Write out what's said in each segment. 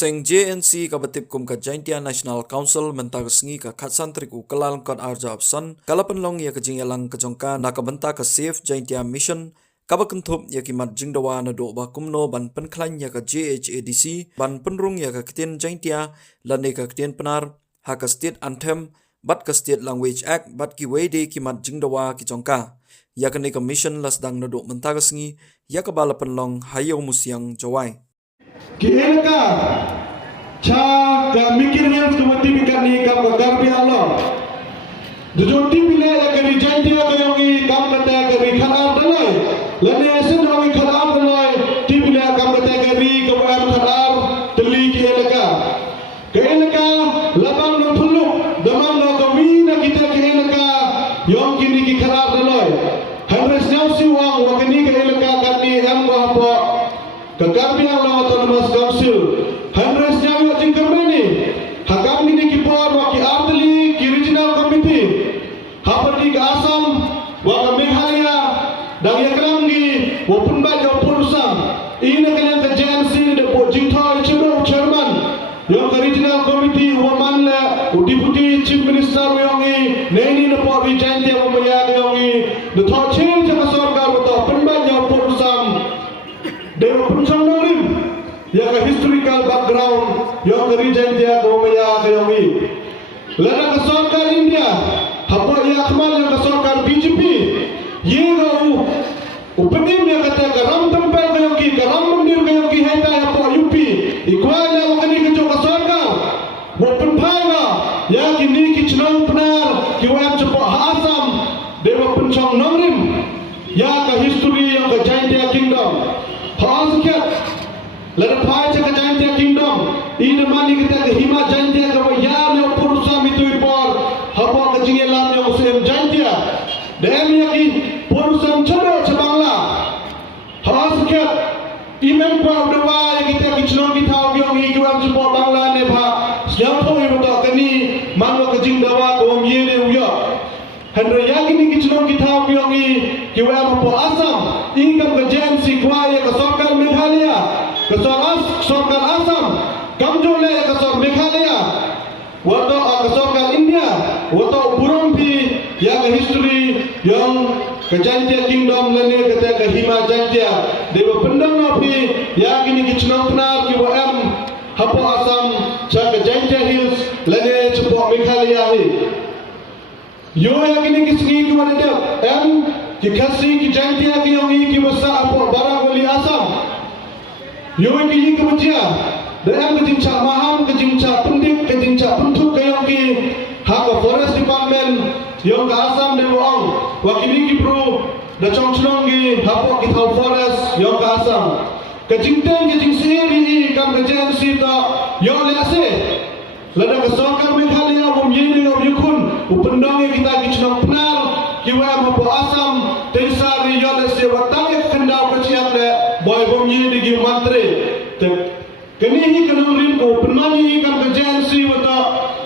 Kaseng JNC kabatip kum ka Jaintia National Council mentagasngi ka khatsan triku kelal kon arja opson kalapenlong ya kajing elang kajongka nakabenta ka Safe Jaintia Mission kabakentup ya kimat jingdawa na do ba kumno ban penklan ya ka JHADC ban penrung ya ka ketien Jaintia lane ka ketien penar ha ka state anthem bat ka state language act bat ki wede kimat jingdawa ki jongka ya ka ne ka mission lasdang na do mentagasngi ya ka balapenlong hayo musyang jawai Kielka cha ka mikirnya semati bikani kam ka garbi Allah dujoti bile ya ka Jaintia ka yongi kam kata ka ri khana dalai lane asen yongi khana dalai ti bile kam kata ka ri ka wan khana teli kielka labang no thulu damang no kawina kita kielka yong kini ki khana dalai handres nyausi wang wakani kielka kani am apa Kagabi Allah Autonomous Council, Handres Nyawa Jingkermeni, Hakam ini kipor waki Arteli, ki Regional Committee, Haperdi ke Asam, waka Meghalaya, dan Yakramgi, wapun bajo Purusam, ini kalian ke JNC de po Jingthoi Chibu Chairman, yang ke Regional Committee waman le Deputy Chief Minister yongi, neni de po Jaintia wamaya yongi, de tho change ka sarkar wato pun bajo Purusam. Dewa Puncang Norim yang ke historical background yang ke Jaintia Gomaya Kayomi lana ke sarkar India hapa ia kemal yang ke sarkar BJP ye gau upenim yang kata ke ram tempel kayoki ke ram mandir kayoki haita hapa UP ikwal yang wakani ke ke sarkar wapun phaiwa ya kini ki chunang penar ki wam cepo Asam Dewa Puncang Norim ya ke history yang ke Jaintia Kingdom Hauskiat, lalu pai cakap Jaintia Kingdom. Ini mani kita ke Hima Jaintia ke wayar yang Purusam itu impor. Hapa ke Jingelam yang Muslim Jaintia. Dan yakin Purusam cedok cebangla. Hauskiat, imam kuat dewa yang kita kicilong kita orang yang kiwam cepot bangla ne ba. Siapa yang betul kini mano ke Jingdawa ke Omye ne uya. Hendra yakin kicilong kita orang yang kiwam apa Asam. Ingkam ke JNC kuaya ke sarkar Meghalaya, ke sarkar Asam, kamjole ke sarkar Meghalaya, wato ke sarkar India, wato Burumpi yang ke history yang ke Jaintia Kingdom lene kata ke Hima Jaintia, dewa pendang napi yang ini kicunang penar ki WM hapo Asam cha ke Jaintia Hills lene cepo Meghalaya hi. Yo yang ini kisngi ki wadap Kikasi ki Jaintia ki yongi ki masa apa barang wali Asam. Yoi ki ki bujia. Dan ke jinca maham ke jinca pundik ke jinca puntuk ke yongi hak forest department yong ke Asam de wong. Wakini ki pro da chongchnong ki hapo ki thau forest yong ke Asam. Ke jingteng ki jingsiri kam ke JNC ta yong le ase. Lada ke sarkar Meghalaya wong yini ngom yukun upendongi kita ki chnong penal kiwam hapo Asam Tesari yole sewa tangi kendau keciak le boy bomye digi mantre kini hi kenung rim ko penmani kan ke JNC wata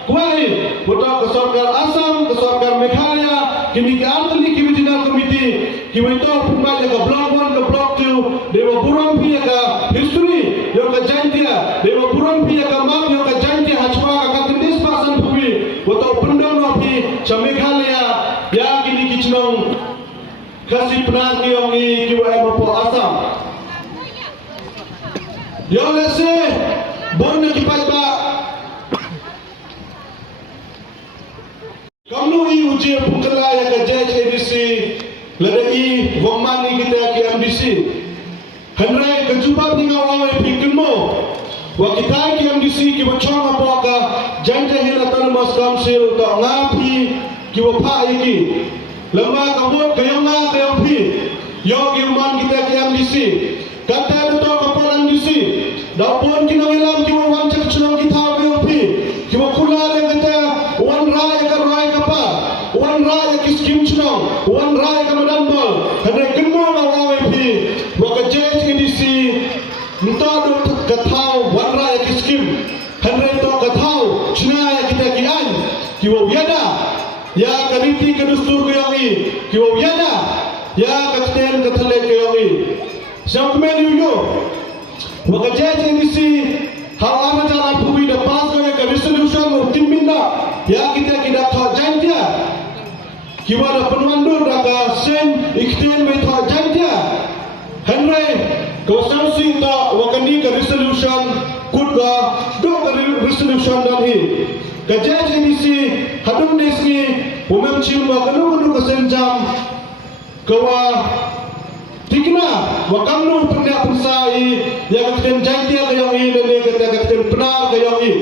kuai wata ke sarkar Asam ke sarkar Meghalaya kini ke Arteli ki Regional Committee ki wito penmani ke block 1 ke block 2 dewa Burumpi ke history yo ke Jaintia dewa Burumpi ke map yo ke Jaintia hachwa ka kendis pasan pubi wata pendong nopi cha Meghalaya ya kini kicnong kasih penan ki yongi ki wa apa Asam yo lese bonne ki paiba kamu i uje pukala ya ke JHADC lada i wamani kita ki MDC hanre ke juba pinga wa pi kimo wa kita ki MDC ki bachong apa ka Jaintia Autonomous Council to ngapi ki wa pa iki lama kabut kayonga kayopi yogi uman kita ke MDC kata betul kapal MDC dapun kinawilam kiwa wancak chunong kita kayopi kiwa kula yang kata wan raya ka raya kapa wan raya kiskim chunong wan raya ka madambal hadai kemo na wawepi waka JHADC ntado katau wan raya kiskim hadai to katau chunaya kita kian kiwa wiada ya kariti kedustur kayongi kiwa yada ya kasten kathale kayongi samkmen yuyo waka JHADC hawama kiwada penwandur daga sen ikhtian betha jantia Henry konstitusi ta wakani ka resolution kutga do ka resolution dan hi ka jaji misi hadum desni umam chimba kanu ka senjam kawa tikna wakamnu penya persai ya ka jantia ka yang i le ka ka penar ka yang i